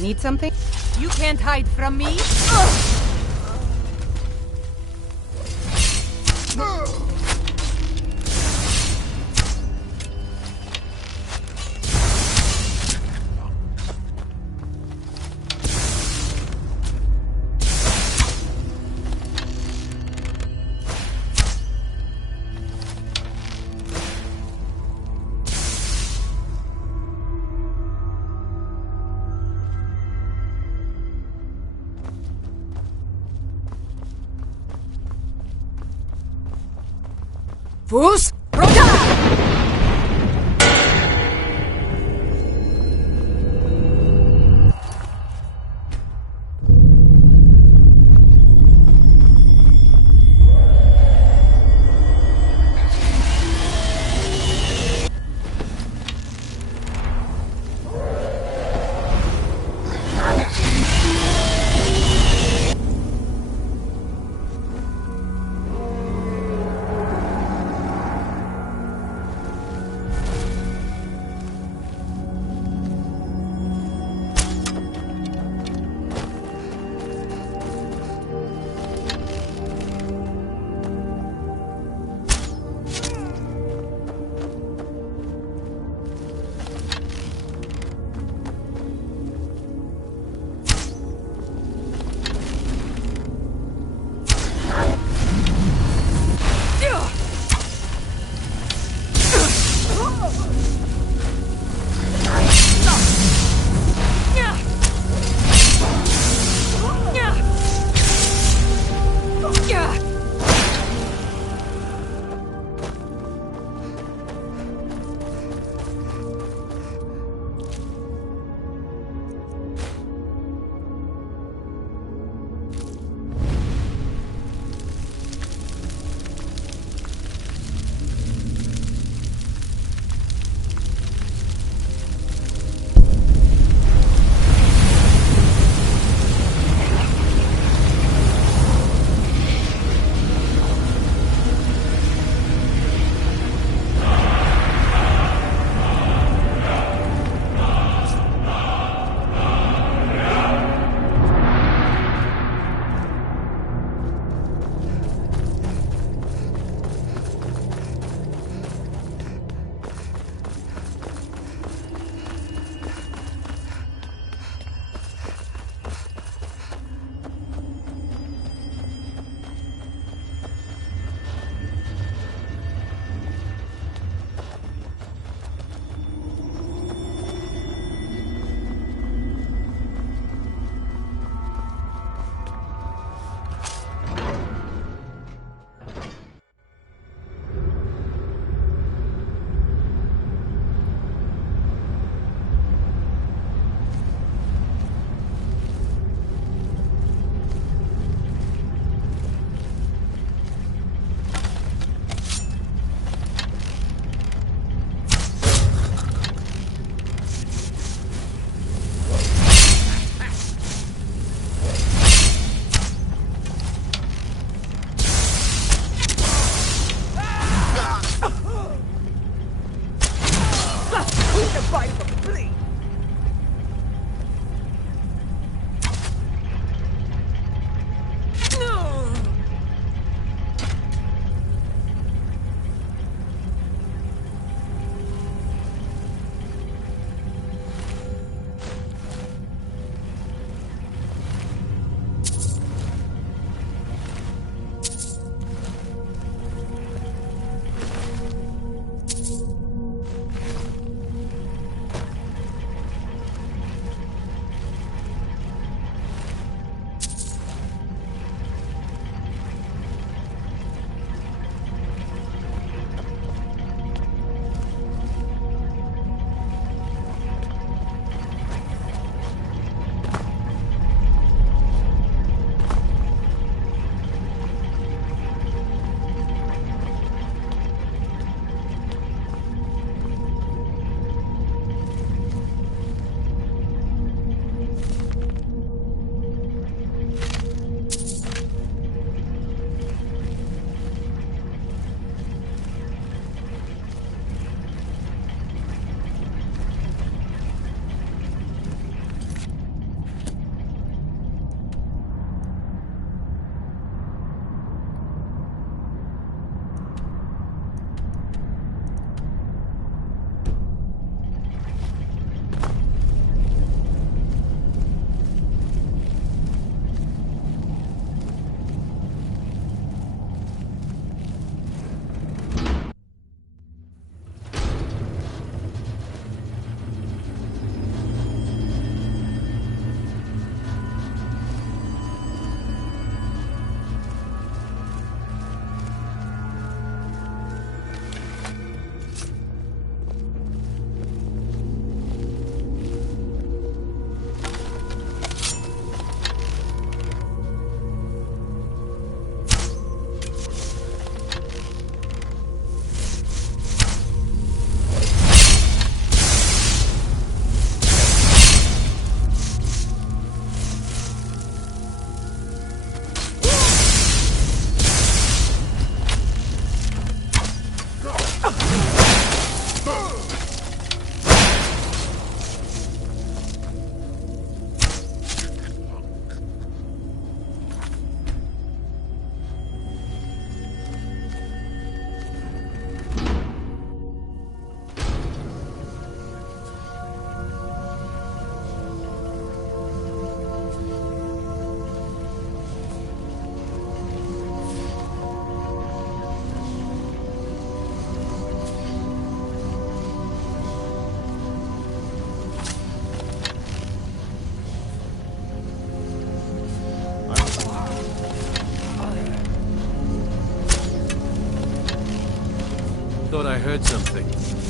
Need something? You can't hide from me. Fus! heard something.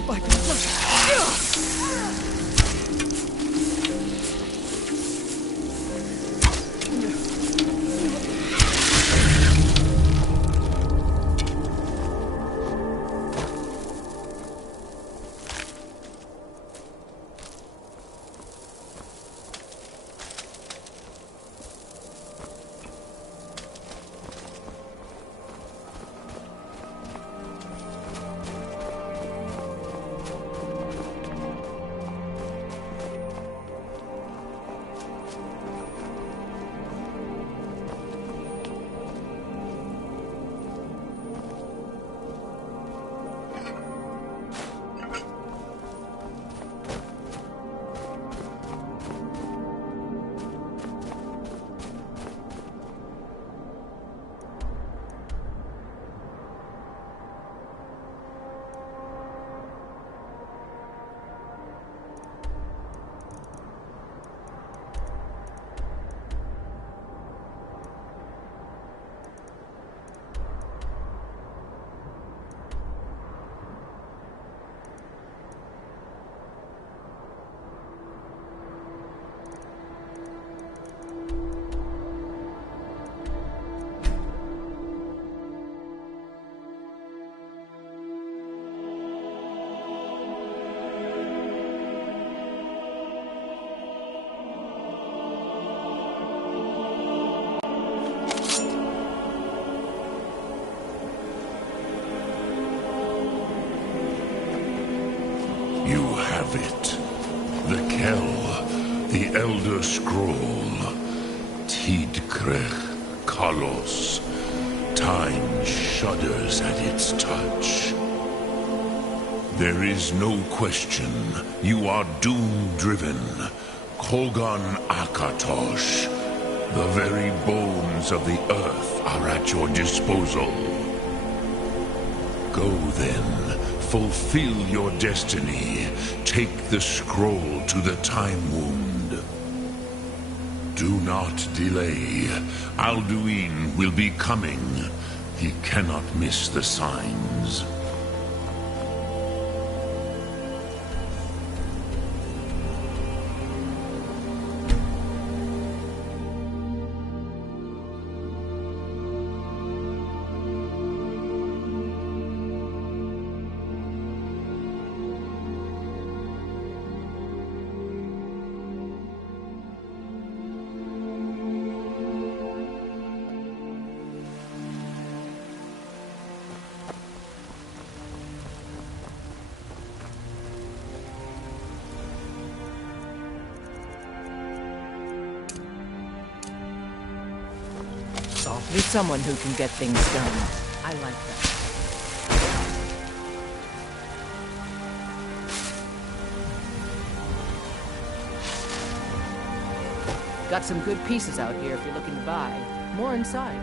If I can just... You have it. The Kell, the Elder Scroll. Tidkrech Kalos. Time shudders at its touch. There is no question. You are doom-driven. Kogan Akatosh. The very bones of the earth are at your disposal. Go then. Fulfill your destiny. Take the scroll to the Time Wound. Do not delay. Alduin will be coming. He cannot miss the signs. With someone who can get things done. I like that. Got some good pieces out here if you're looking to buy. More inside.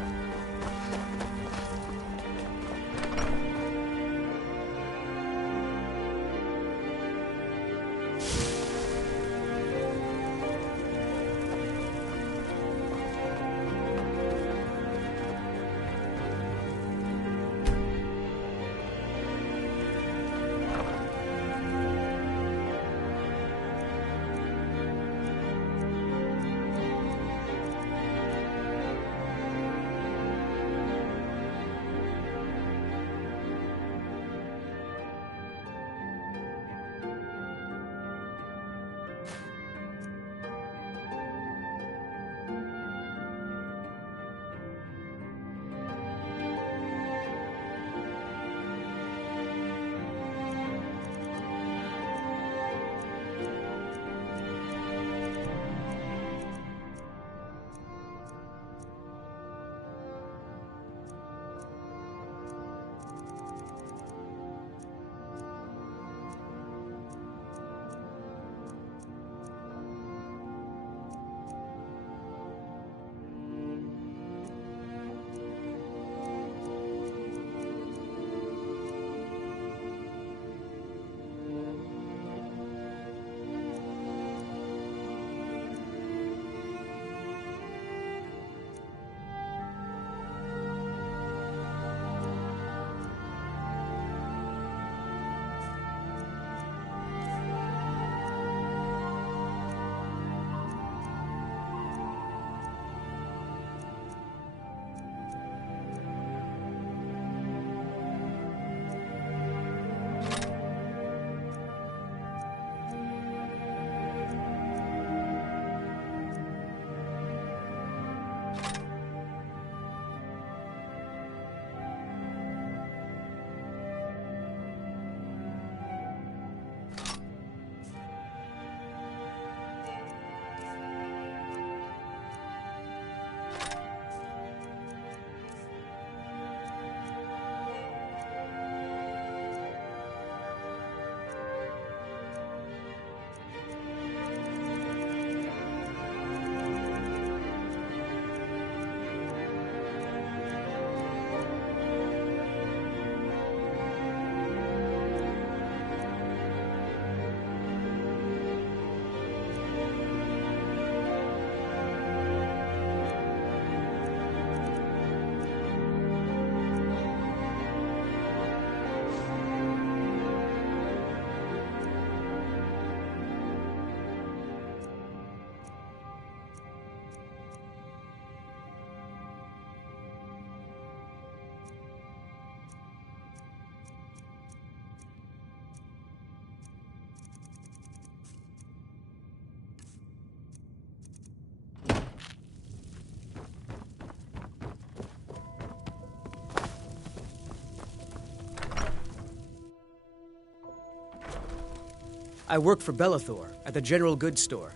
I work for Bellathor at the General Goods Store.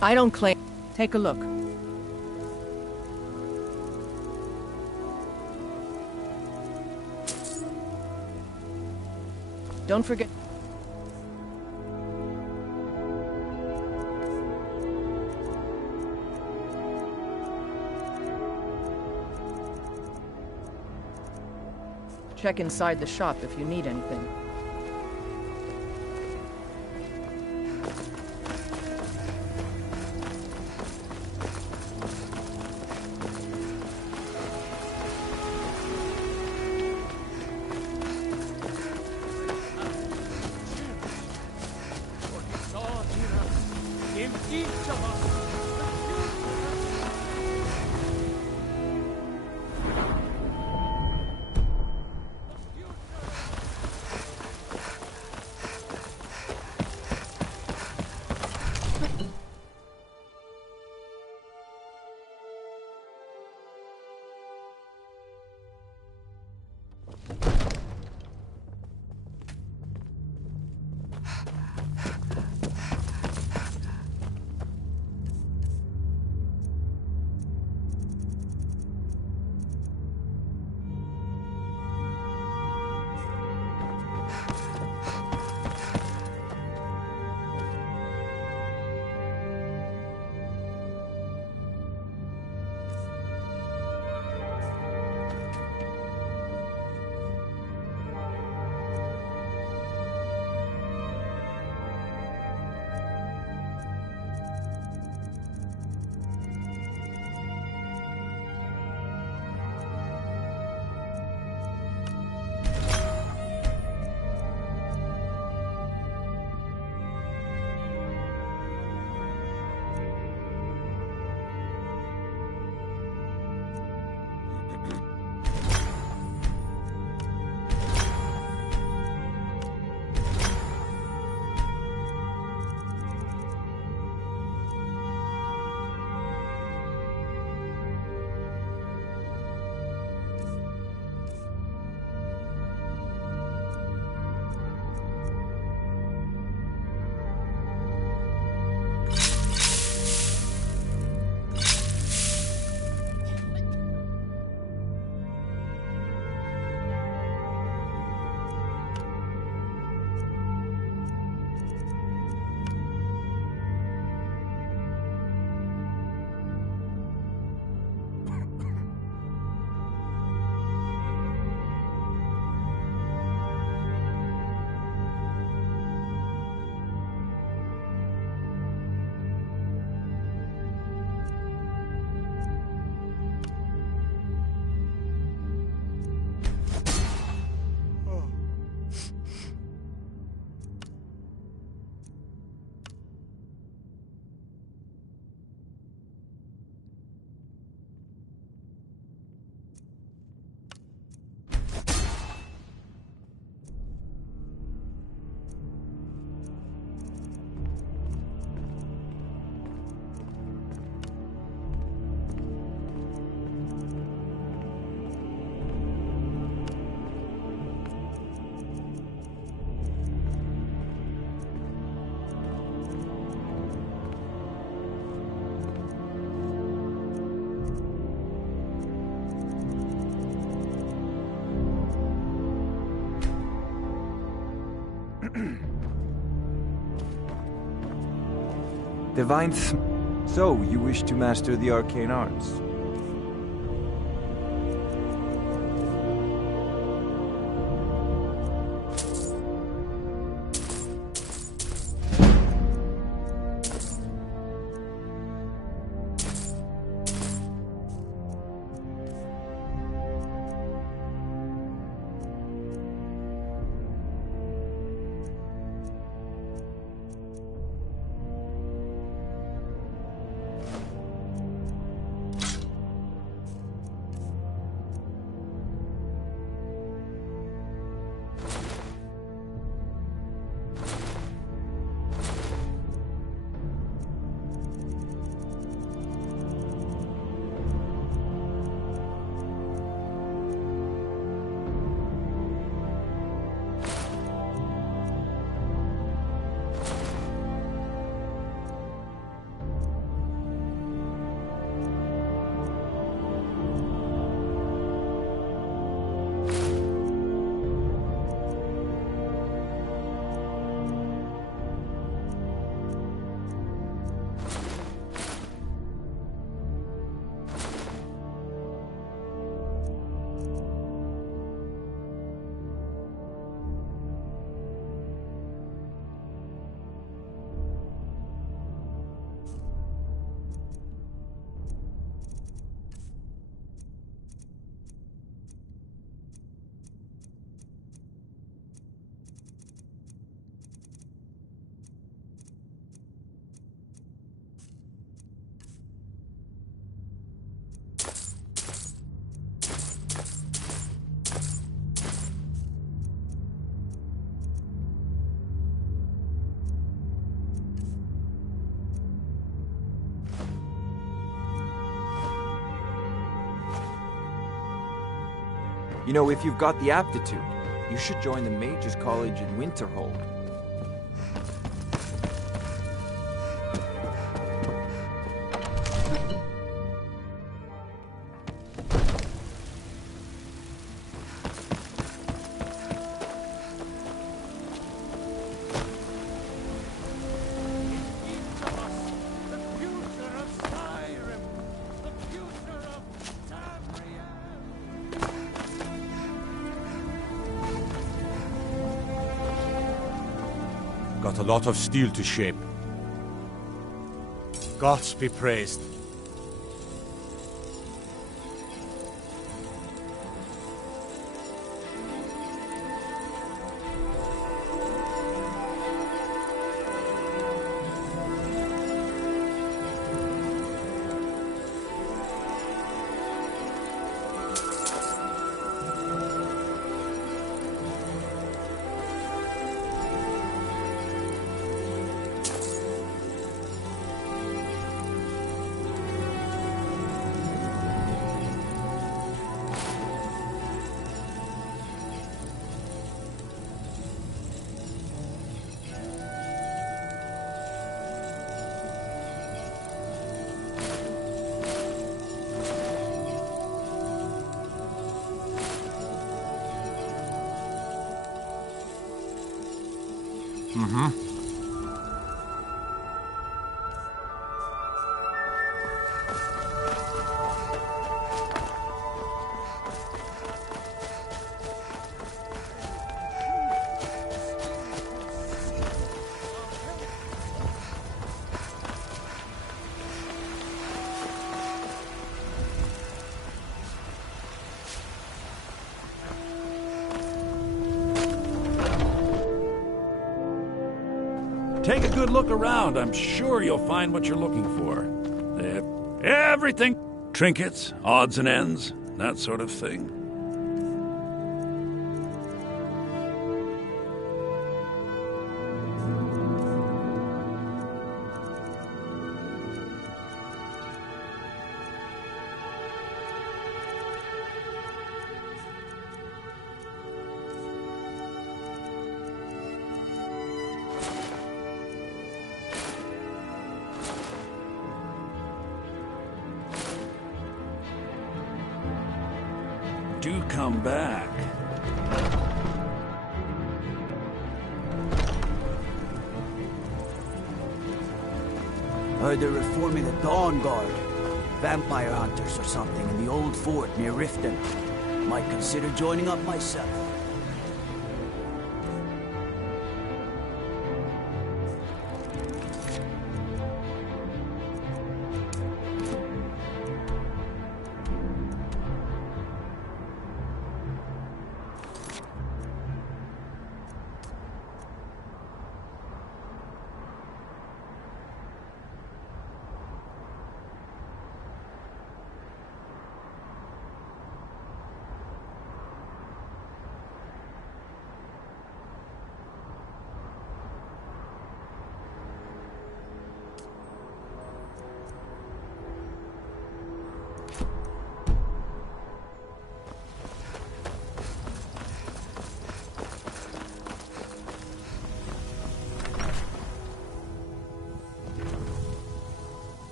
I don't claim... Take a look. Don't forget... Check inside the shop if you need anything. Divine So, you wish to master the arcane arts? You know, if you've got the aptitude, you should join the Mages College in Winterhold. Got a lot of steel to shape. Gods be praised. Take a good look around. I'm sure you'll find what you're looking for. Everything. Trinkets, odds and ends, that sort of thing. Do come back. Heard they're reforming the Dawn Guard. Vampire hunters or something in the old fort near Riften. Might consider joining up myself.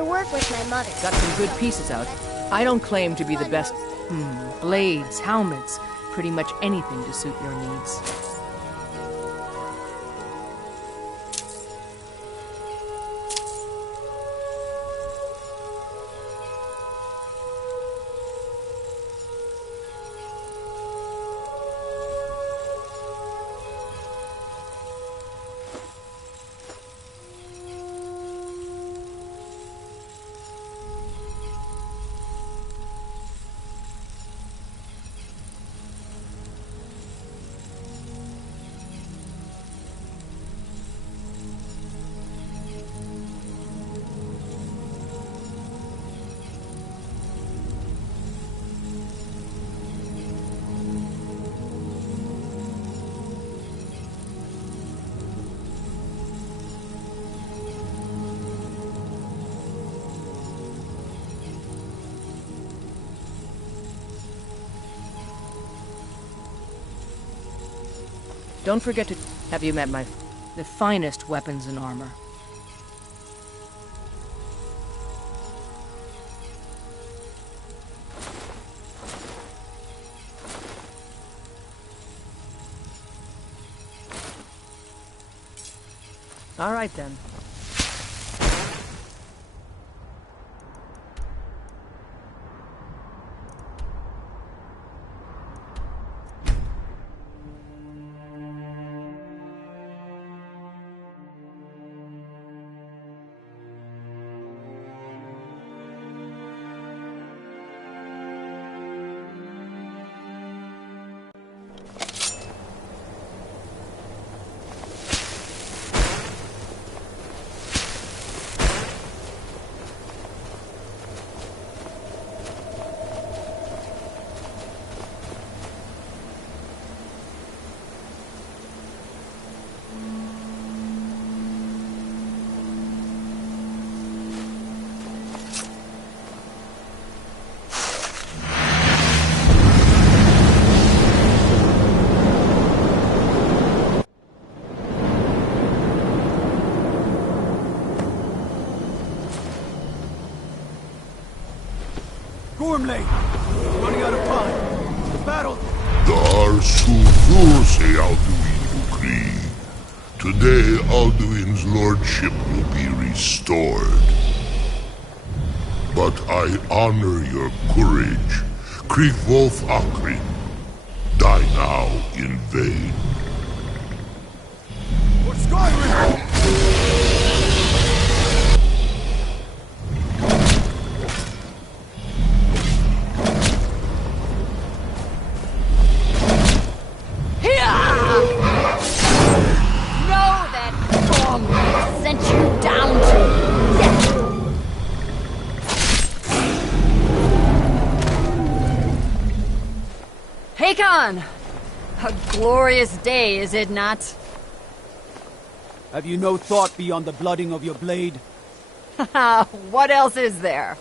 I work with my mother. Got some good pieces out. I don't claim to be the best. Blades, helmets, pretty much anything to suit your needs. Don't forget to have you met the finest weapons and armor. All right then. Gormley! Running out of time. The battle... Dar Sudurse Alduin Ukri. Today Alduin's lordship will be restored. But I honor your courage. Krieg Wolf Akrin. Die now in vain. For Skyrim! Hakon! A glorious day, is it not? Have you no thought beyond the blooding of your blade? What else is there?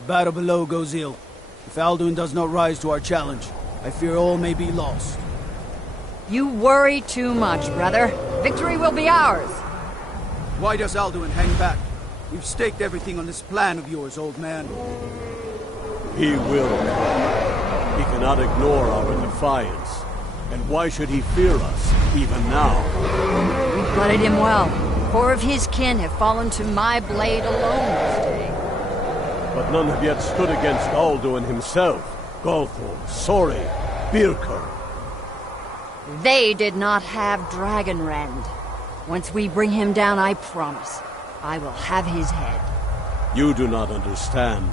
The battle below goes ill. If Alduin does not rise to our challenge, I fear all may be lost. You worry too much, brother. Victory will be ours. Why does Alduin hang back? We've staked everything on this plan of yours, old man. He will. He cannot ignore our defiance. And why should he fear us, even now? We've blooded him well. 4 of his kin have fallen to my blade alone this day. But none have yet stood against Alduin himself. Golthor, Sori, Birker. They did not have Dragonrend. Once we bring him down, I promise, I will have his head. You do not understand.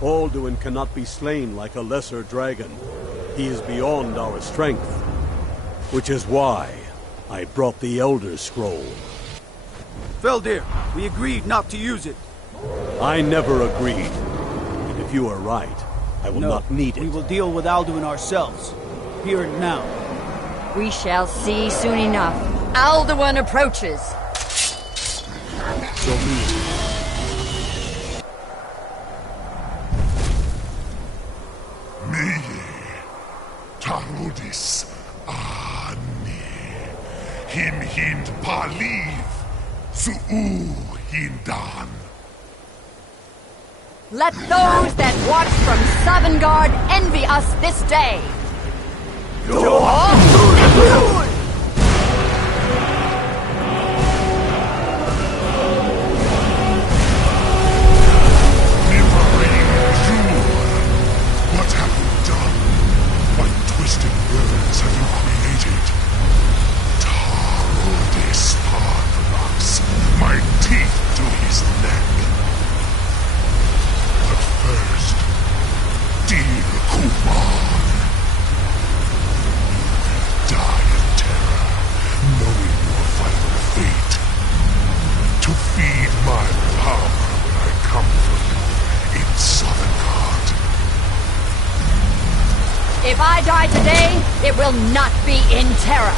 Alduin cannot be slain like a lesser dragon. He is beyond our strength. Which is why I brought the Elder Scroll. Feldir, we agreed not to use it. I never agreed. And if you are right, I will not need it. We will deal with Alduin ourselves. Here and now. We shall see soon enough. Alduin approaches. So be it. Tarodis Ani Him Hind Paliv Su'u Hindan Let those that watch from Sovngarde envy us this day! What have you done? What twisted words have you created? Tarodis Parthenos, my teeth to his neck. But first, dear Kuman, die in terror, knowing your final fate. To feed my power when I come for you in Sovngarde. If I die today, it will not be in terror.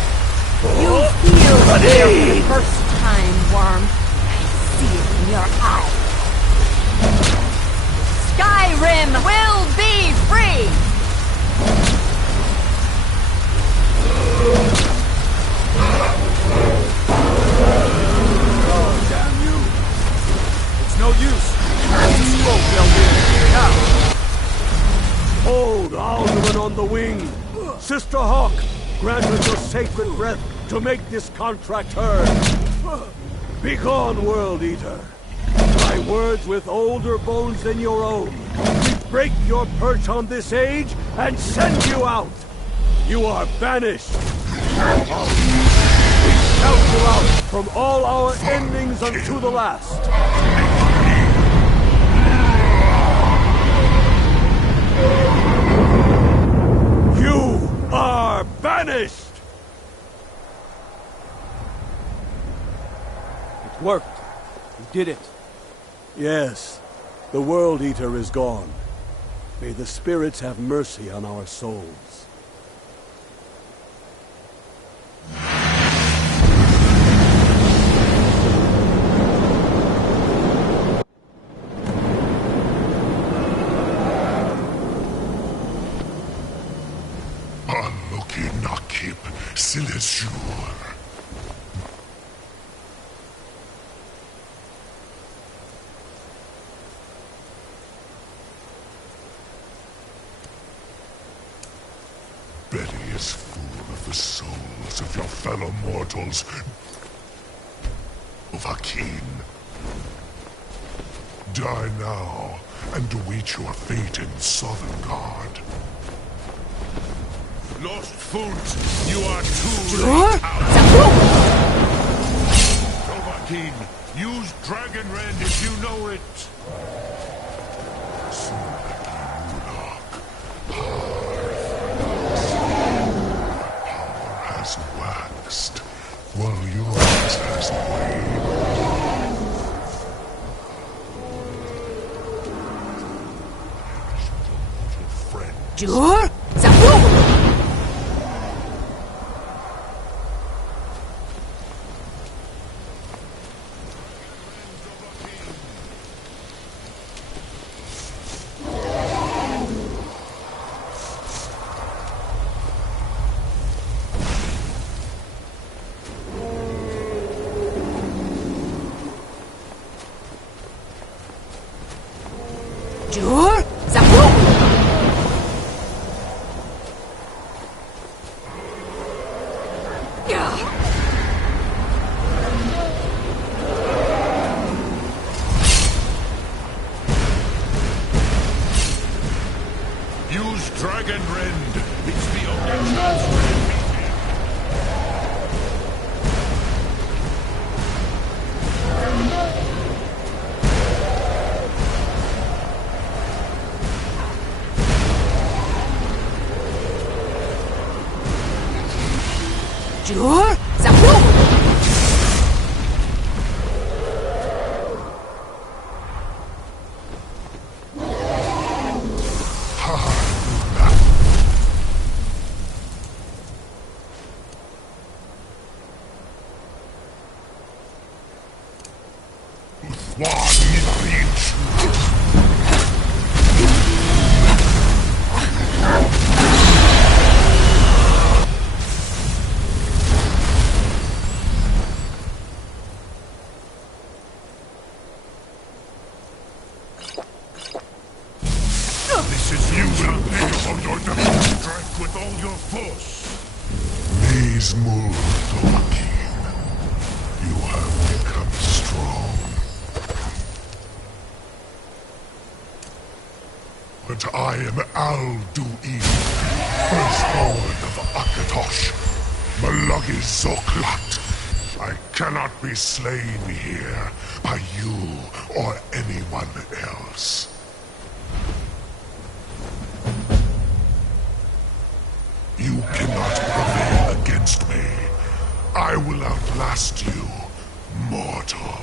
You feel fear for the first time, Worm. I see it in your eyes. Skyrim will be free! Oh, damn you! It's no use. The smoke they'll get. Now! Hold Alderman on the wing! Sister Hawk, grant us your sacred breath to make this contract heard. Begone, World Eater. By words with older bones than your own, we break your perch on this age and send you out. You are banished. We shout you out from all our endings unto the last. You are banished! It worked. You did it. Yes, the World Eater is gone. May the spirits have mercy on our souls. Unlucky Nakib Silesur. Belly is full of the souls of your fellow mortals. Vakin. Die now and await your fate in Sovngarde. Lost Foot, you are too late. Dovahkiin, use Dragon Rend if you know it. Has waxed, while yours has waned. Jur? Jur? Use Dragon Rend. It's the only chance we're beating. Jur? You have become strong. But I am Alduin, firstborn of Akatosh, Malugis Zoklat. I cannot be slain here by you or anyone else. You cannot prevail against me. I will outlast you, mortal.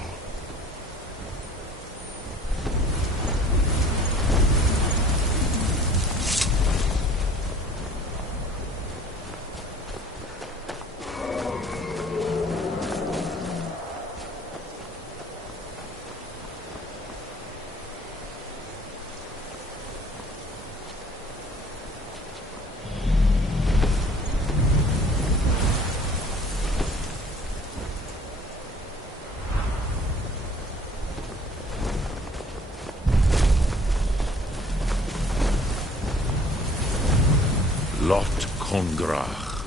Lot Kongrach,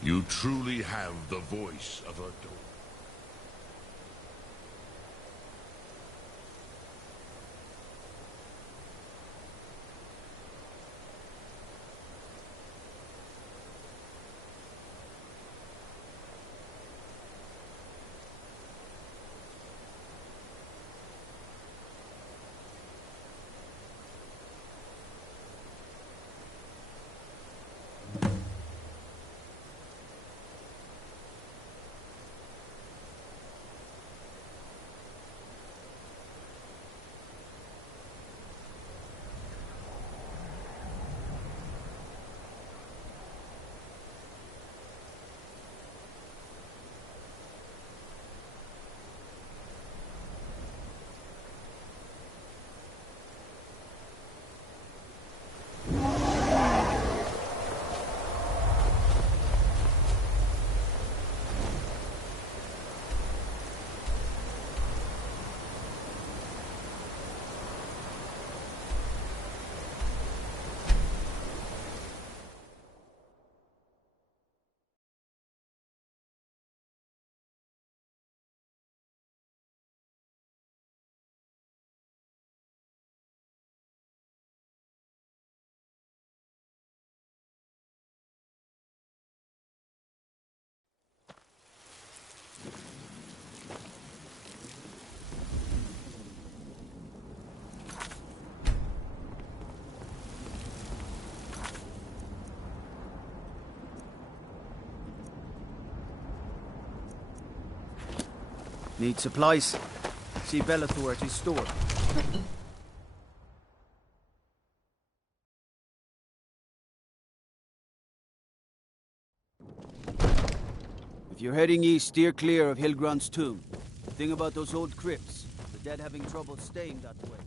you truly have the voice of a dog. Need supplies? See Bellathor at his store. If you're heading east, steer clear of Hilgrand's tomb. Thing about those old crypts, the dead having trouble staying that way.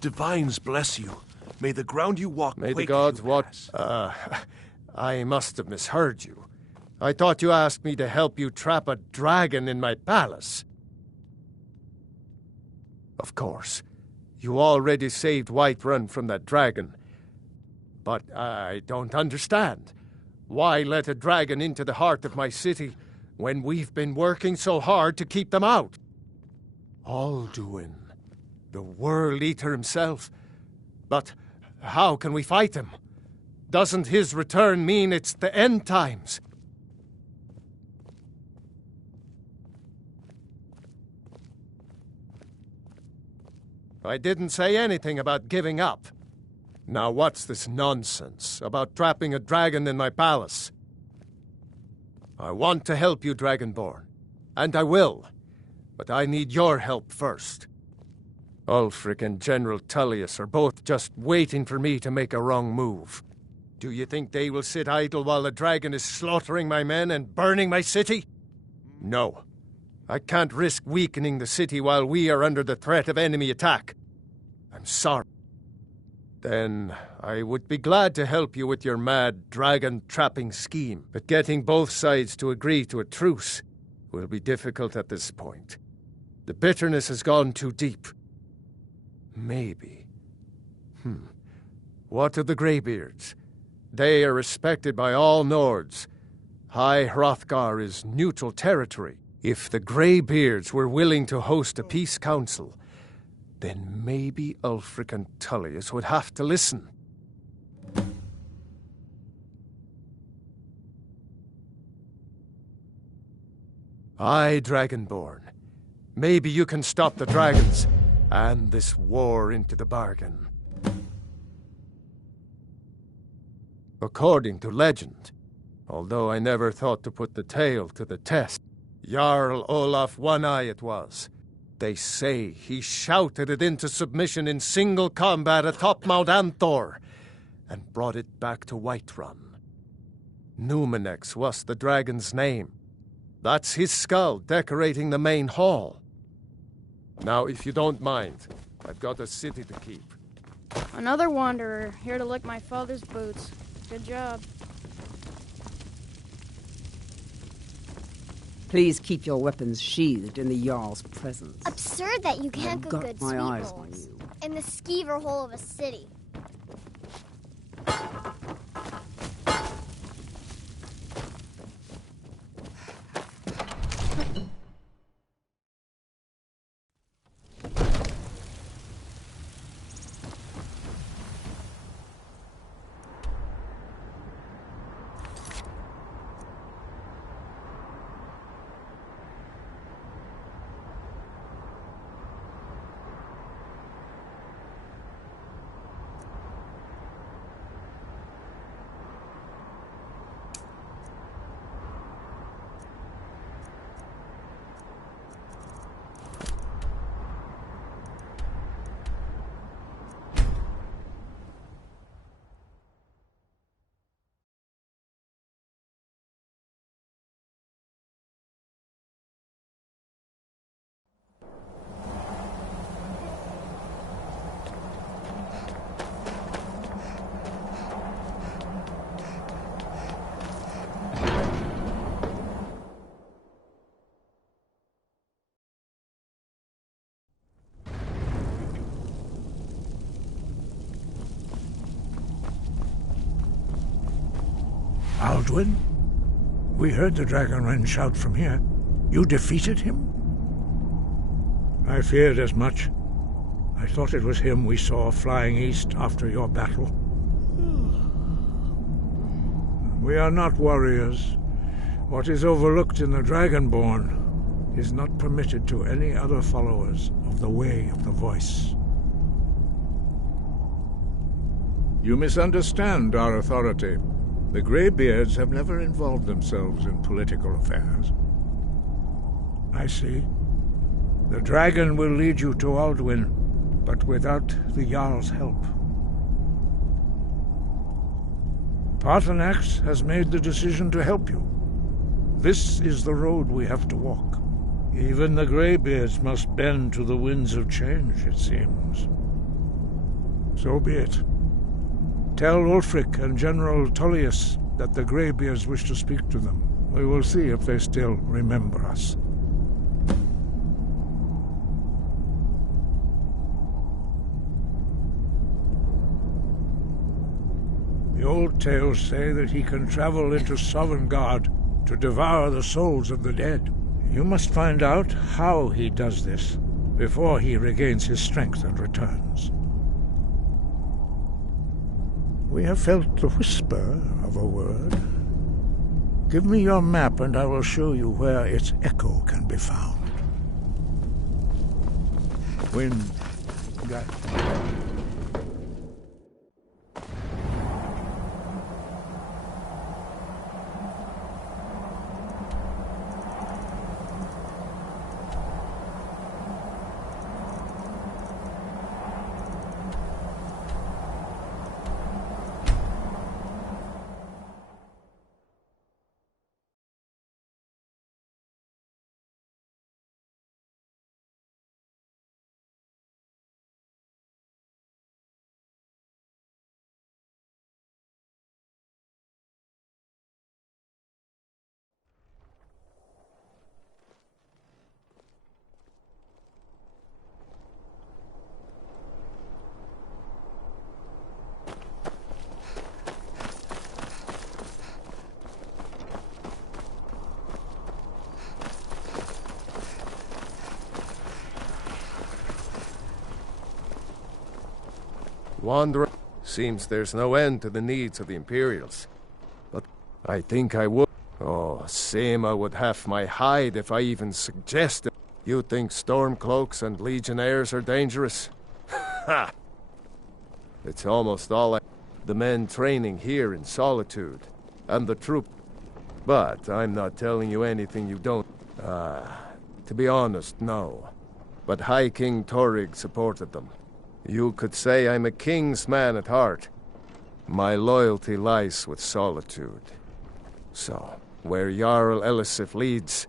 Divines bless you. May the ground you walk May the quake gods you watch. I must have misheard you. I thought you asked me to help you trap a dragon in my palace. Of course. You already saved Whiterun from that dragon. But I don't understand. Why let a dragon into the heart of my city when we've been working so hard to keep them out? Alduin, the World Eater himself. But how can we fight him? Doesn't his return mean it's the end times? I didn't say anything about giving up. Now what's this nonsense about trapping a dragon in my palace? I want to help you, Dragonborn. And I will. But I need your help first. Ulfric and General Tullius are both just waiting for me to make a wrong move. Do you think they will sit idle while the dragon is slaughtering my men and burning my city? No. I can't risk weakening the city while we are under the threat of enemy attack. I'm sorry. then I would be glad to help you with your mad dragon-trapping scheme. But getting both sides to agree to a truce will be difficult at this point. The bitterness has gone too deep. Maybe. What of the Greybeards? They are respected by all Nords. High Hrothgar is neutral territory. If the Greybeards were willing to host a peace council, then maybe Ulfric and Tullius would have to listen. Aye, Dragonborn. Maybe you can stop the dragons, and this war into the bargain. According to legend, although I never thought to put the tale to the test, Jarl Olaf One-Eye it was. They say he shouted it into submission in single combat atop Mount Anthor, and brought it back to Whiterun. Numenex was the dragon's name. That's his skull decorating the main hall. Now, if you don't mind, I've got a city to keep. Another wanderer, here to lick my father's boots. Good job. Please keep your weapons sheathed in the Jarl's presence. Absurd that you can't I've cook got good my sweet eyes on rolls you. in the skeever hole of a city. Alduin? We heard the Dragonren shout from here. You defeated him? I feared as much. I thought it was him we saw flying east after your battle. We are not warriors. What is overlooked in the Dragonborn is not permitted to any other followers of the Way of the Voice. You misunderstand our authority. The Greybeards have never involved themselves in political affairs. I see. The dragon will lead you to Alduin, but without the Jarl's help. Paarthurnax has made the decision to help you. This is the road we have to walk. Even the Greybeards must bend to the winds of change, it seems. So be it. Tell Ulfric and General Tullius that the Greybeards wish to speak to them. We will see if they still remember us. The old tales say that he can travel into Sovngarde to devour the souls of the dead. You must find out how he does this before he regains his strength and returns. We have felt the whisper of a word. Give me your map and I will show you where its echo can be found. Wind, guide. Wanderer. Seems there's no end to the needs of the Imperials. But I think I would. Oh, Seema would have my hide if I even suggested. You think Stormcloaks and Legionnaires are dangerous? Ha! It's almost all the men training here in Solitude, and the troop. But I'm not telling you anything you don't. To be honest, no. But High King Torrig supported them. You could say I'm a king's man at heart. My loyalty lies with Solitude. So, where Jarl Elisif leads,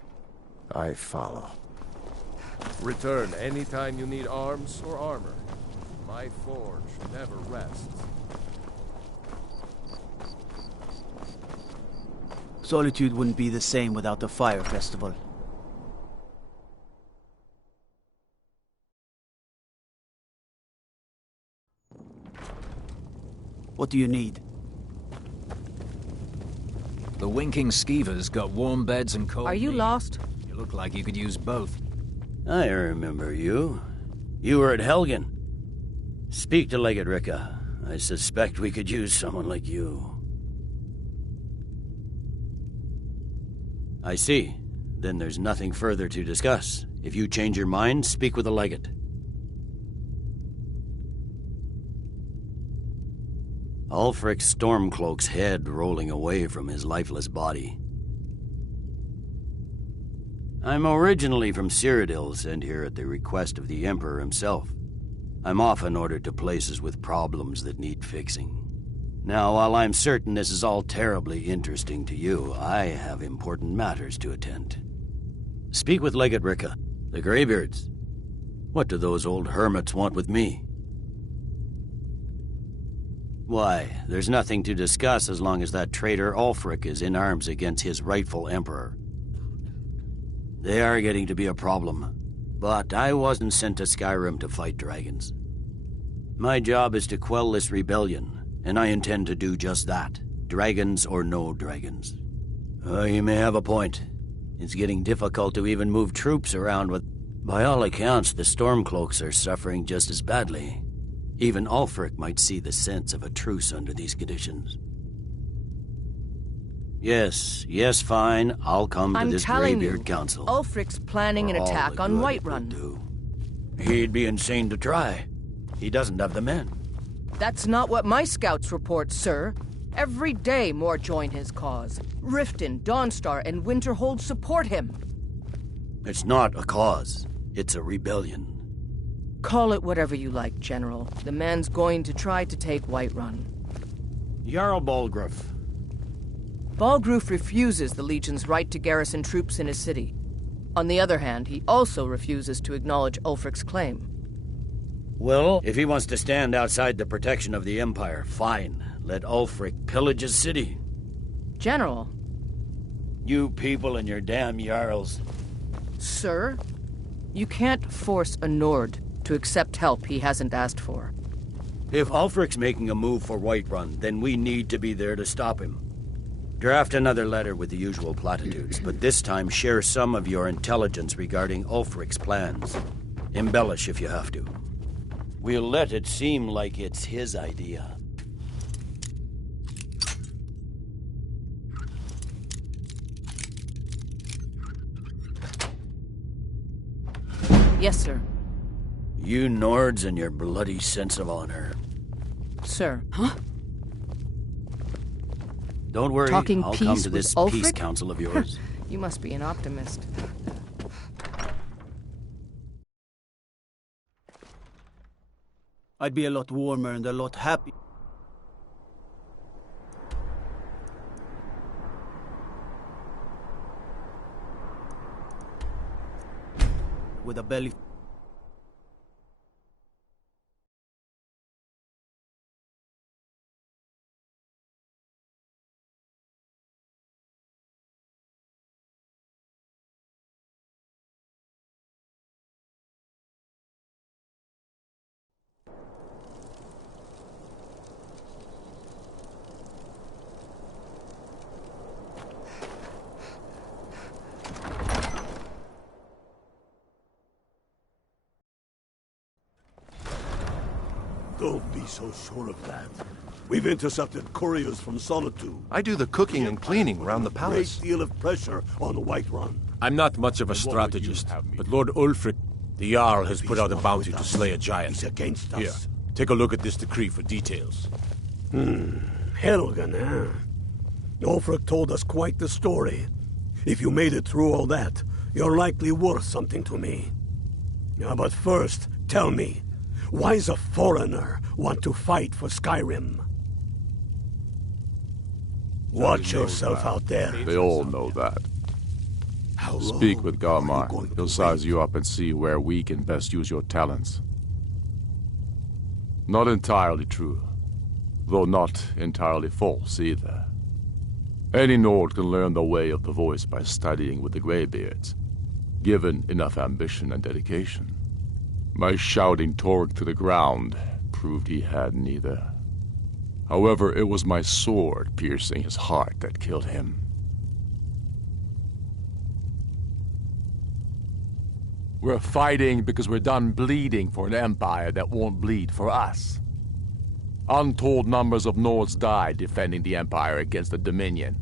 I follow. Return anytime you need arms or armor. My forge never rests. Solitude wouldn't be the same without the Fire Festival. What do you need? The winking skeevers got warm beds and cold Are you meat. lost? You look like you could use both. I remember you. You were at Helgen. Speak to Legate Ricka. I suspect we could use someone like you. I see. Then there's nothing further to discuss. If you change your mind, speak with the Legate. Ulfric's Stormcloak's head rolling away from his lifeless body. I'm originally from Cyrodiil, sent here at the request of the Emperor himself. I'm often ordered to places with problems that need fixing. Now, while I'm certain this is all terribly interesting to you, I have important matters to attend. Speak with Legate Ricka, the Greybeards. What do those old hermits want with me? Why, there's nothing to discuss as long as that traitor Ulfric is in arms against his rightful emperor. They are getting to be a problem, but I wasn't sent to Skyrim to fight dragons. My job is to quell this rebellion, and I intend to do just that, dragons or no dragons. You may have a point. It's getting difficult to even move troops around with... By all accounts, the Stormcloaks are suffering just as badly. Even Ulfric might see the sense of a truce under these conditions. Yes, fine. I'll come to this Greybeard Council. Ulfric's planning an attack on Whiterun. He'd be insane to try. He doesn't have the men. That's not what my scouts report, sir. Every day more join his cause. Riften, Dawnstar, and Winterhold support him. It's not a cause. It's a rebellion. Call it whatever you like, General. The man's going to try to take Whiterun. Jarl Balgruuf. Balgruuf refuses the Legion's right to garrison troops in his city. On the other hand, he also refuses to acknowledge Ulfric's claim. Well, if he wants to stand outside the protection of the Empire, fine. Let Ulfric pillage his city. General. You people and your damn Jarls. Sir, you can't force a Nord to accept help he hasn't asked for. If Ulfric's making a move for Whiterun, then we need to be there to stop him. Draft another letter with the usual platitudes, but this time share some of your intelligence regarding Ulfric's plans. Embellish if you have to. We'll let it seem like it's his idea. Yes, sir. You Nords and your bloody sense of honor. Sir. Huh? Don't worry, Talking I'll peace come to with this Ulfric? peace council of yours. You must be an optimist. I'd be a lot warmer and a lot happier. With a belly... Don't be so sure of that. We've intercepted couriers from Solitude. I do the cooking and cleaning around the palace. Great deal of pressure on the Whiterun. I'm not much of a strategist, but Lord Ulfric, the Jarl, has put out a bounty to slay a giant. He's against us. Here, take a look at this decree for details. Helgen, huh? Ulfric told us quite the story. If you made it through all that, you're likely worth something to me. Now, but first, tell me, why does a foreigner want to fight for Skyrim? Watch yourself out there. They all know that. Speak with Garmar. He'll size you up and see where we can best use your talents. Not entirely true, though not entirely false either. Any Nord can learn the way of the voice by studying with the Greybeards, given enough ambition and dedication. My shouting Torg to the ground proved he had neither. However, it was my sword piercing his heart that killed him. We're fighting because we're done bleeding for an empire that won't bleed for us. Untold numbers of Nords died defending the empire against the Dominion.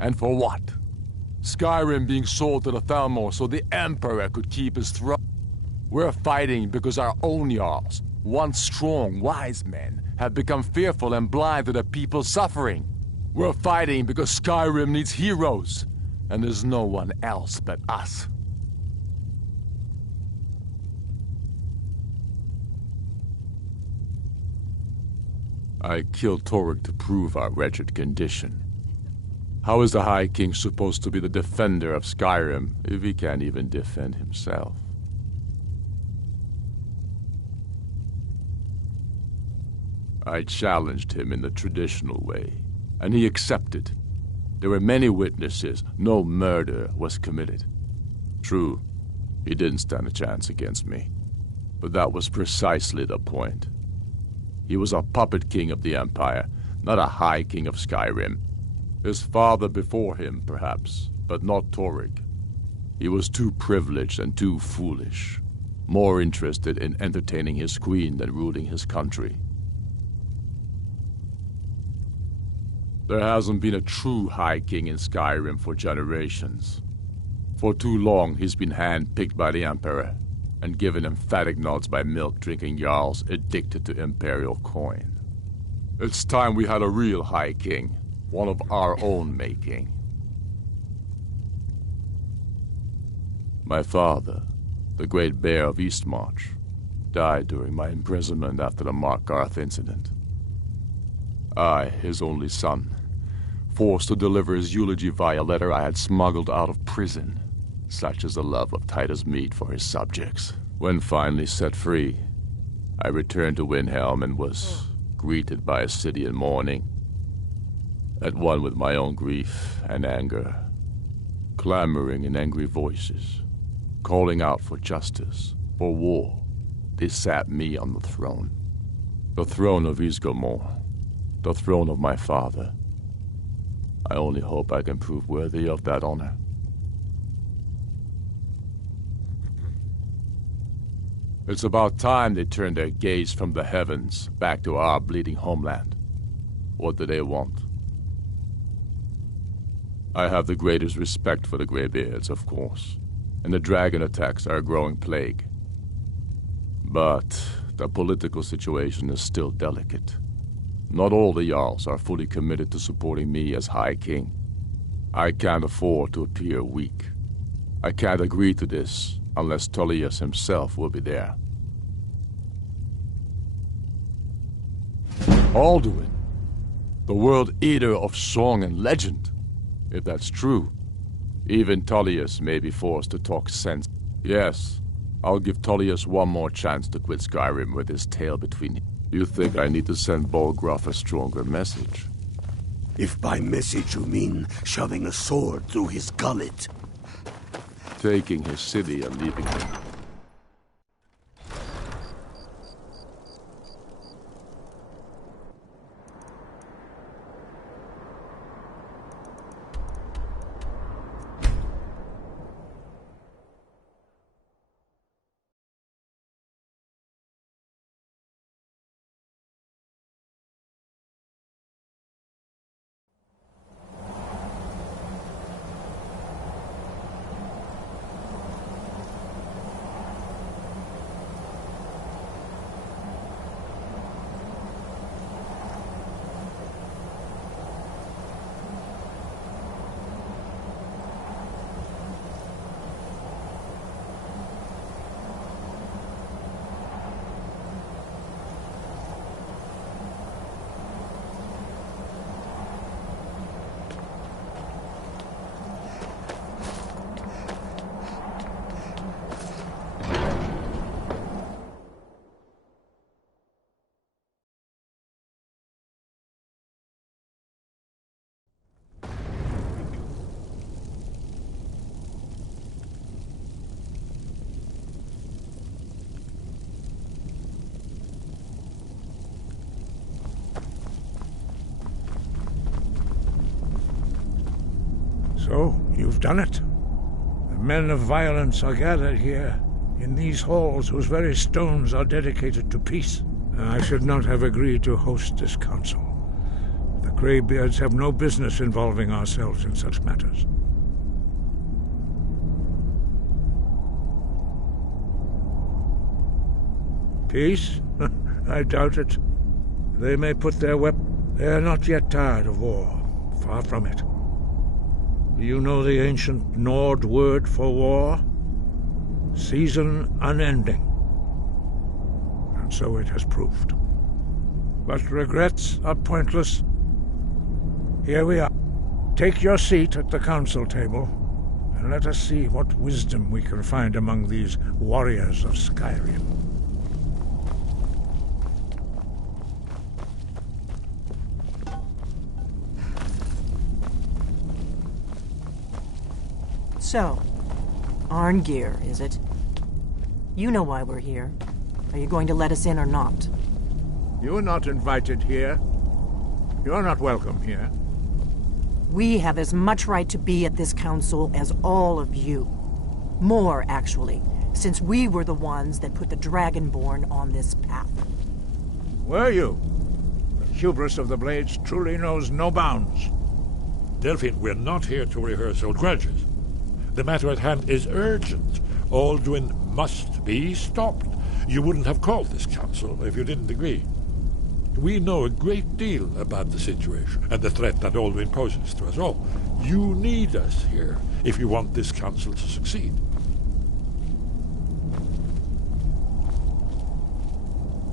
And for what? Skyrim being sold to the Thalmor so the Emperor could keep his throne. We're fighting because our own Jarls, once strong, wise men, have become fearful and blind to the people's suffering. We're fighting because Skyrim needs heroes, and there's no one else but us. I killed Torg to prove our wretched condition. How is the High King supposed to be the defender of Skyrim if he can't even defend himself? I challenged him in the traditional way, and he accepted. There were many witnesses. No murder was committed. True, he didn't stand a chance against me, but that was precisely the point. He was a puppet king of the Empire, not a High King of Skyrim. His father before him, perhaps, but not Torg. He was too privileged and too foolish, more interested in entertaining his queen than ruling his country. There hasn't been a true High King in Skyrim for generations. For too long, he's been hand-picked by the Emperor and given emphatic nods by milk-drinking Jarls addicted to Imperial coin. It's time we had a real High King, one of our own making. My father, the Great Bear of Eastmarch, died during my imprisonment after the Markarth incident. I, his only son, forced to deliver his eulogy via letter I had smuggled out of prison. Such is the love of Titus meat for his subjects. When finally set free, I returned to Windhelm and was greeted by a city in mourning, at one with my own grief and anger, clamoring in angry voices, calling out for justice, for war. They sat me on the throne of Ysgramor, the throne of my father. I only hope I can prove worthy of that honor. It's about time they turned their gaze from the heavens back to our bleeding homeland. What do they want? I have the greatest respect for the Greybeards, of course, and the dragon attacks are a growing plague. But the political situation is still delicate. Not all the Jarls are fully committed to supporting me as High King. I can't afford to appear weak. I can't agree to this unless Tullius himself will be there. Alduin, the world eater of song and legend. If that's true, even Tullius may be forced to talk sense. Yes, I'll give Tullius one more chance to quit Skyrim with his tail between him. You think I need to send Bolgraf a stronger message? If by message you mean shoving a sword through his gullet. Taking his city and leaving him. So, you've done it. The men of violence are gathered here, in these halls whose very stones are dedicated to peace. I should not have agreed to host this council. The Greybeards have no business involving ourselves in such matters. Peace? I doubt it. They may put their They are not yet tired of war. Far from it. Do you know the ancient Nord word for war? Season unending. And so it has proved. But regrets are pointless. Here we are. Take your seat at the council table, and let us see what wisdom we can find among these warriors of Skyrim. So, Arngeir, is it? You know why we're here. Are you going to let us in or not? You're not invited here. You're not welcome here. We have as much right to be at this council as all of you. More, actually, since we were the ones that put the Dragonborn on this path. Were you? The hubris of the Blades truly knows no bounds. Delphine, we're not here to rehearse old grudges. The matter at hand is urgent. Alduin must be stopped. You wouldn't have called this council if you didn't agree. We know a great deal about the situation and the threat that Alduin poses to us all. You need us here if you want this council to succeed.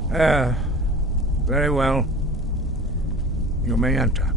Very well. You may enter.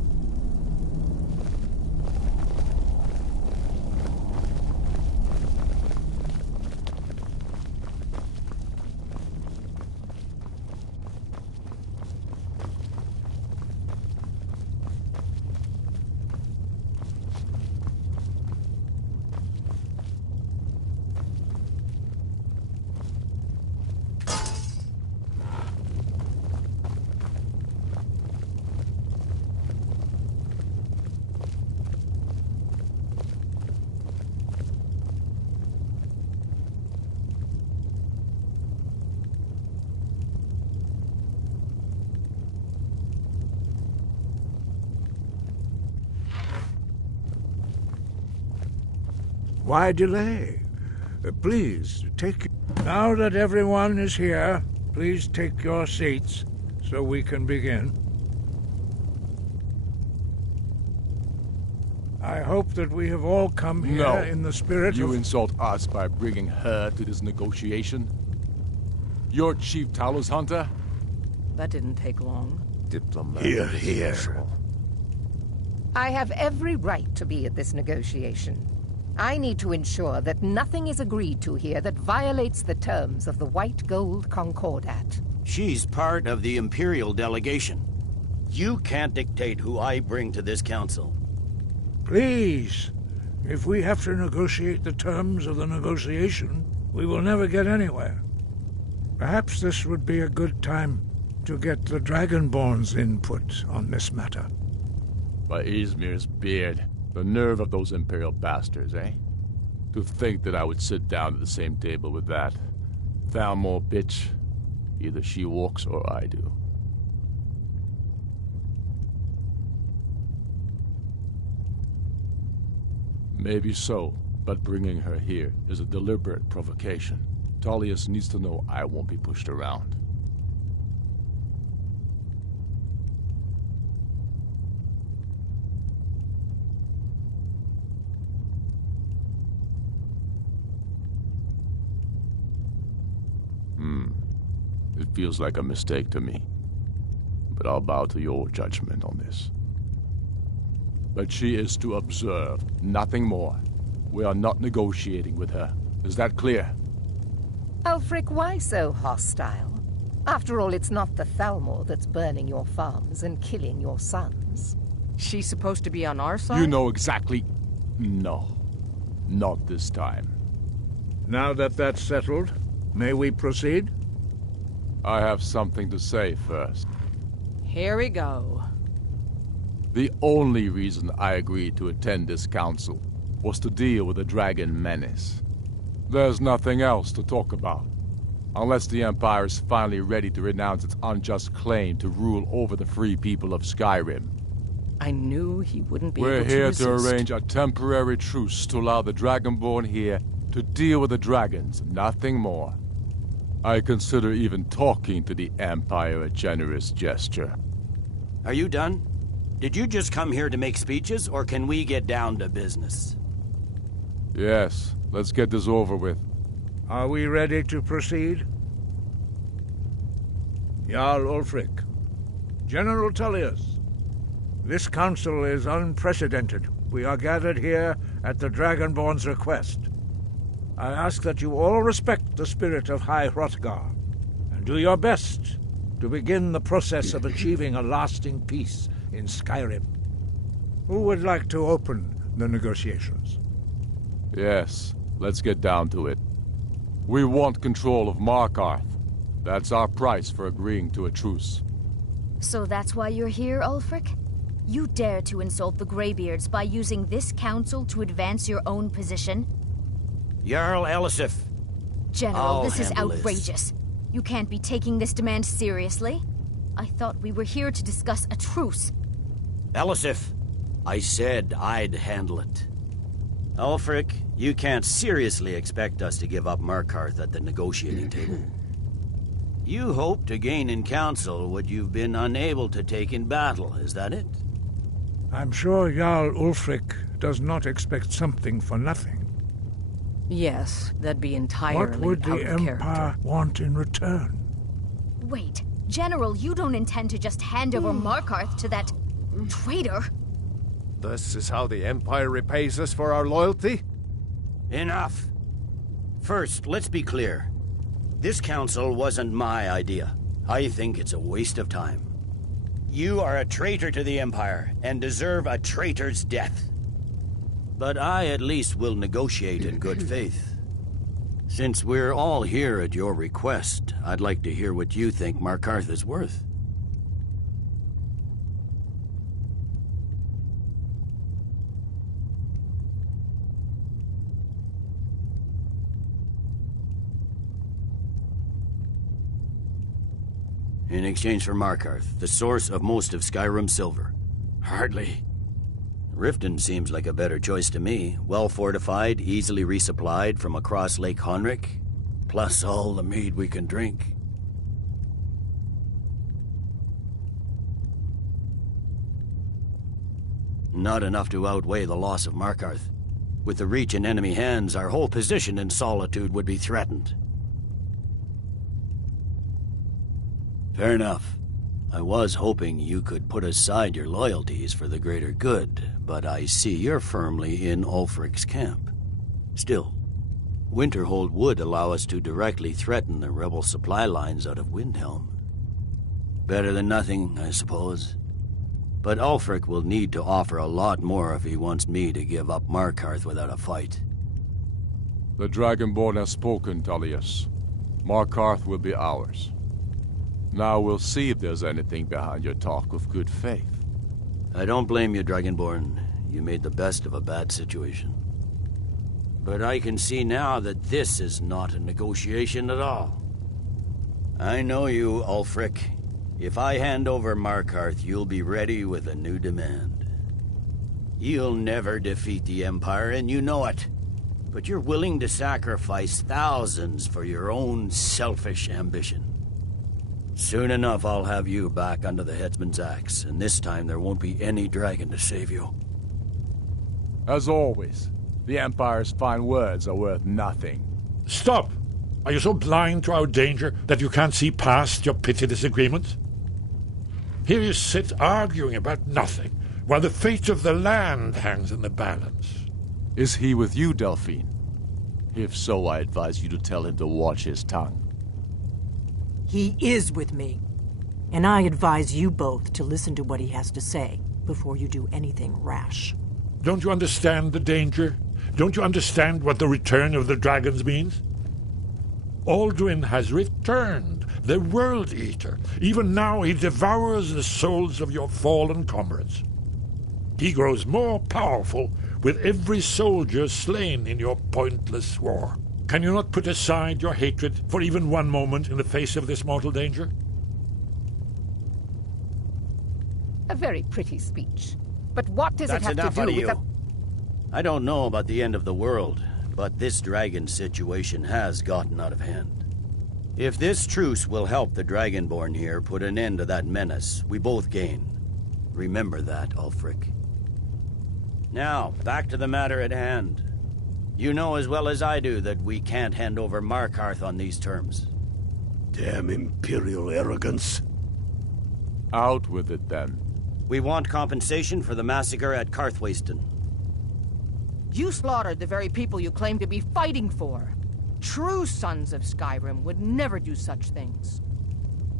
Why delay? Please, take... Now that everyone is here, please take your seats so we can begin. I hope that we have all come here in the spirit you of... insult us by bringing her to this negotiation? You're Chief Talos Hunter? That didn't take long. Diplomat. Here. I have every right to be at this negotiation. I need to ensure that nothing is agreed to here that violates the terms of the White Gold Concordat. She's part of the Imperial delegation. You can't dictate who I bring to this council. Please, if we have to negotiate the terms of the negotiation, we will never get anywhere. Perhaps this would be a good time to get the Dragonborn's input on this matter. By Izmir's beard. The nerve of those Imperial bastards, eh? To think that I would sit down at the same table with that Thalmor bitch. Either she walks or I do. Maybe so, but bringing her here is a deliberate provocation. Tullius needs to know I won't be pushed around. It feels like a mistake to me, but I'll bow to your judgment on this. But she is to observe, nothing more. We are not negotiating with her. Is that clear? Ulfric, why so hostile? After all, it's not the Thalmor that's burning your farms and killing your sons. She's supposed to be on our side? You know exactly... No. Not this time. Now that that's settled, may we proceed? I have something to say first. Here we go. The only reason I agreed to attend this council was to deal with the dragon menace. There's nothing else to talk about. Unless the Empire is finally ready to renounce its unjust claim to rule over the free people of Skyrim. I knew he wouldn't be We're able to here resist. to arrange a temporary truce to allow the Dragonborn here to deal with the dragons, nothing more. I consider even talking to the Empire a generous gesture. Are you done? Did you just come here to make speeches, or can we get down to business? Yes, let's get this over with. Are we ready to proceed? Jarl Ulfric, General Tullius, this council is unprecedented. We are gathered here at the Dragonborn's request. I ask that you all respect the spirit of High Hrothgar, and do your best to begin the process of achieving a lasting peace in Skyrim. Who would like to open the negotiations? Yes, let's get down to it. We want control of Markarth. That's our price for agreeing to a truce. So that's why you're here, Ulfric? You dare to insult the Greybeards by using this council to advance your own position? Jarl Elisif. General, this is outrageous. You can't be taking this demand seriously. I thought we were here to discuss a truce. Elisif, I said I'd handle it. Ulfric, you can't seriously expect us to give up Markarth at the negotiating table. You hope to gain in council what you've been unable to take in battle, is that it? I'm sure Jarl Ulfric does not expect something for nothing. Yes, that'd be entirely What would the Empire want in return? Wait, General, you don't intend to just hand over Markarth to that traitor? This is how the Empire repays us for our loyalty? Enough. First, let's be clear. This council wasn't my idea. I think it's a waste of time. You are a traitor to the Empire, and deserve a traitor's death. But I at least will negotiate in good faith. Since we're all here at your request, I'd like to hear what you think Markarth is worth. In exchange for Markarth, the source of most of Skyrim's silver. Hardly. Riften seems like a better choice to me. Well-fortified, easily resupplied from across Lake Honric, plus all the mead we can drink. Not enough to outweigh the loss of Markarth. With the Reach in enemy hands, our whole position in Solitude would be threatened. Fair enough. I was hoping you could put aside your loyalties for the greater good, but I see you're firmly in Ulfric's camp. Still, Winterhold would allow us to directly threaten the rebel supply lines out of Windhelm. Better than nothing, I suppose. But Ulfric will need to offer a lot more if he wants me to give up Markarth without a fight. The Dragonborn has spoken, Tullius. Markarth will be ours. Now we'll see if there's anything behind your talk of good faith. I don't blame you, Dragonborn. You made the best of a bad situation. But I can see now that this is not a negotiation at all. I know you, Ulfric. If I hand over Markarth, you'll be ready with a new demand. You'll never defeat the Empire, and you know it. But you're willing to sacrifice thousands for your own selfish ambition. Soon enough, I'll have you back under the headsman's axe, and this time there won't be any dragon to save you. As always, the Empire's fine words are worth nothing. Stop! Are you so blind to our danger that you can't see past your petty disagreements? Here you sit arguing about nothing, while the fate of the land hangs in the balance. Is he with you, Delphine? If so, I advise you to tell him to watch his tongue. He is with me. And I advise you both to listen to what he has to say before you do anything rash. Don't you understand the danger? Don't you understand what the return of the dragons means? Alduin has returned, the World Eater. Even now he devours the souls of your fallen comrades. He grows more powerful with every soldier slain in your pointless war. Can you not put aside your hatred for even one moment in the face of this mortal danger? A very pretty speech. But what does That's it have enough to out do of with you. the... I don't know about the end of the world, but this dragon situation has gotten out of hand. If this truce will help the Dragonborn here put an end to that menace, we both gain. Remember that, Ulfric. Now, back to the matter at hand. You know as well as I do that we can't hand over Markarth on these terms. Damn Imperial arrogance. Out with it, then. We want compensation for the massacre at Karthwasten. You slaughtered the very people you claim to be fighting for. True sons of Skyrim would never do such things.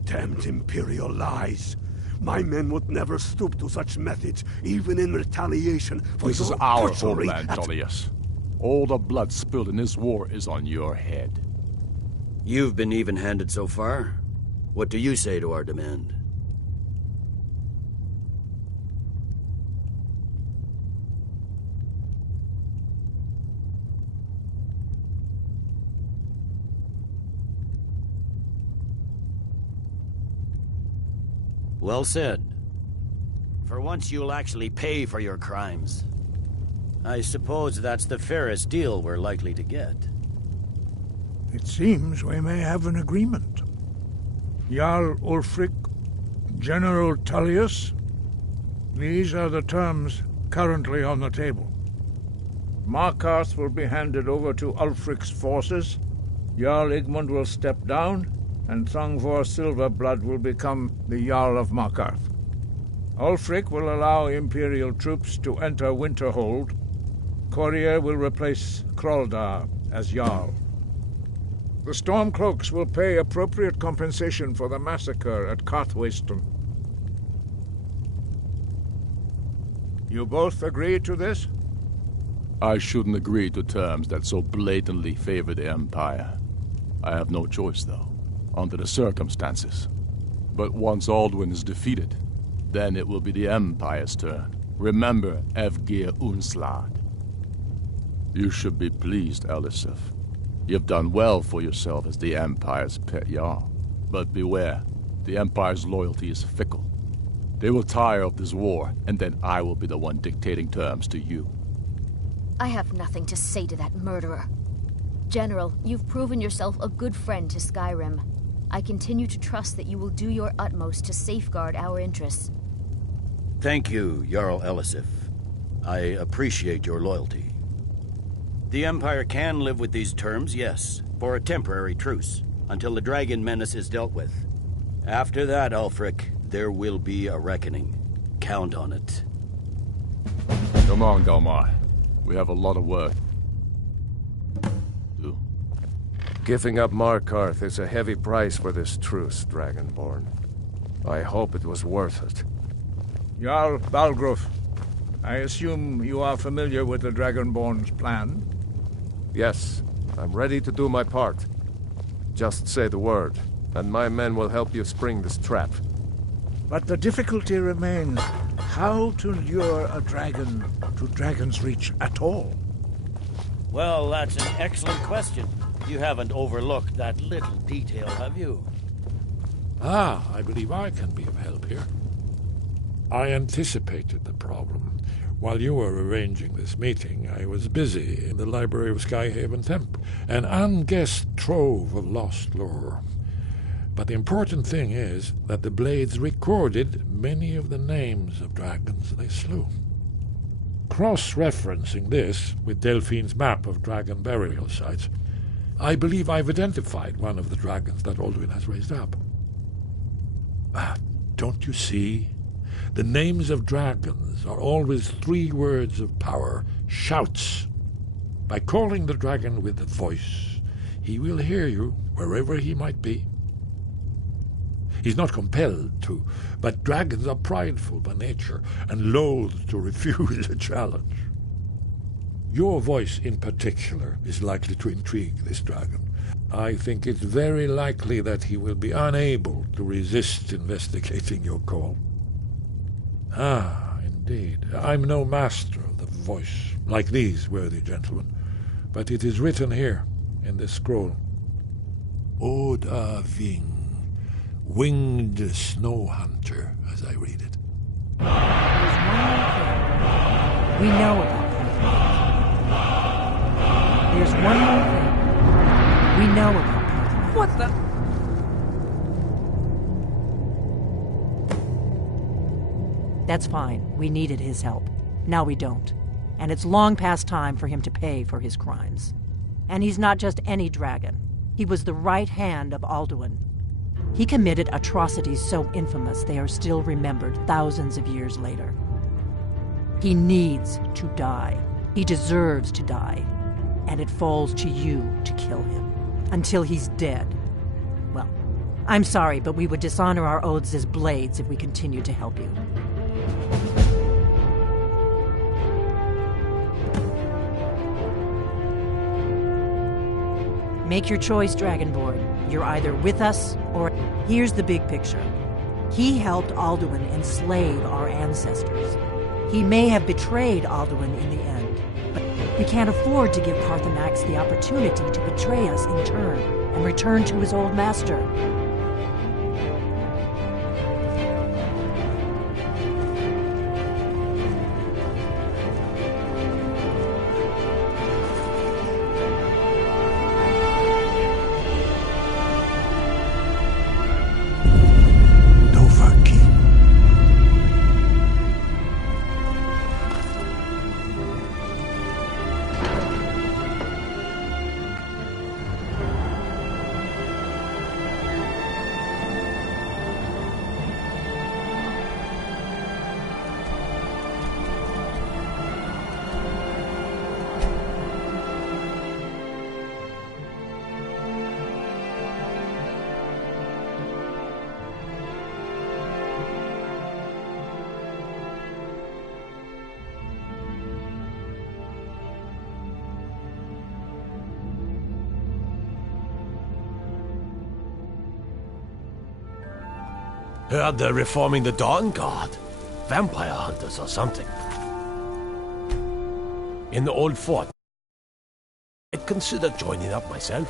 Damned Imperial lies. My men would never stoop to such methods, even in retaliation for This is your our butchery homeland, at- Tullius. All the blood spilled in this war is on your head. You've been even-handed so far. What do you say to our demand? Well said. For once you'll actually pay for your crimes. I suppose that's the fairest deal we're likely to get. It seems we may have an agreement. Jarl Ulfric, General Tullius, these are the terms currently on the table. Markarth will be handed over to Ulfric's forces, Jarl Igmund will step down, and Thongvor Silverblood will become the Jarl of Markarth. Ulfric will allow Imperial troops to enter Winterhold. Courier will replace Kraldar as Jarl. The Stormcloaks will pay appropriate compensation for the massacre at Karthwasten. You both agree to this? I shouldn't agree to terms that so blatantly favor the Empire. I have no choice, though, under the circumstances. But once Alduin is defeated, then it will be the Empire's turn. Remember Evgir Unslad. You should be pleased, Elisif. You've done well for yourself as the Empire's pet Jarl. But beware, the Empire's loyalty is fickle. They will tire of this war, and then I will be the one dictating terms to you. I have nothing to say to that murderer. General, you've proven yourself a good friend to Skyrim. I continue to trust that you will do your utmost to safeguard our interests. Thank you, Jarl Elisif. I appreciate your loyalty. The Empire can live with these terms, yes, for a temporary truce, until the dragon menace is dealt with. After that, Ulfric, there will be a reckoning. Count on it. Come on, Galmar. We have a lot of work. Giving up Markarth is a heavy price for this truce, Dragonborn. I hope it was worth it. Jarl Balgruf, I assume you are familiar with the Dragonborn's plan? Yes, I'm ready to do my part. Just say the word, and my men will help you spring this trap. But the difficulty remains how to lure a dragon to Dragon's Reach at all. Well, that's an excellent question. You haven't overlooked that little detail, have you? I believe I can be of help here. I anticipated the problem. While you were arranging this meeting, I was busy in the library of Skyhaven Temp, an unguessed trove of lost lore. But the important thing is that the Blades recorded many of the names of dragons they slew. Cross-referencing this with Delphine's map of dragon burial sites, I believe I've identified one of the dragons that Alduin has raised up. Don't you see? The names of dragons are always 3 words of power, shouts. By calling the dragon with a voice, he will hear you wherever he might be. He's not compelled to, but dragons are prideful by nature and loath to refuse a challenge. Your voice in particular is likely to intrigue this dragon. I think it's very likely that he will be unable to resist investigating your call. indeed. I'm no master of the voice, like these worthy gentlemen, but it is written here, in this scroll. Ode a Ving, winged snow hunter, as I read it. We know about Parthenos. There's one more thing. We know about Parthenos. What the? That's fine. We needed his help. Now we don't. And it's long past time for him to pay for his crimes. And he's not just any dragon. He was the right hand of Alduin. He committed atrocities so infamous they are still remembered thousands of years later. He needs to die. He deserves to die. And it falls to you to kill him. Until he's dead. Well, I'm sorry, but we would dishonor our oaths as blades if we continued to help you. Make your choice, Dragonborn. You're either with us or... Here's the big picture. He helped Alduin enslave our ancestors. He may have betrayed Alduin in the end, but we can't afford to give Parthenax the opportunity to betray us in turn and return to his old master. Heard they're reforming the Dawn Guard. Vampire hunters or something. In the old fort. I'd consider joining up myself.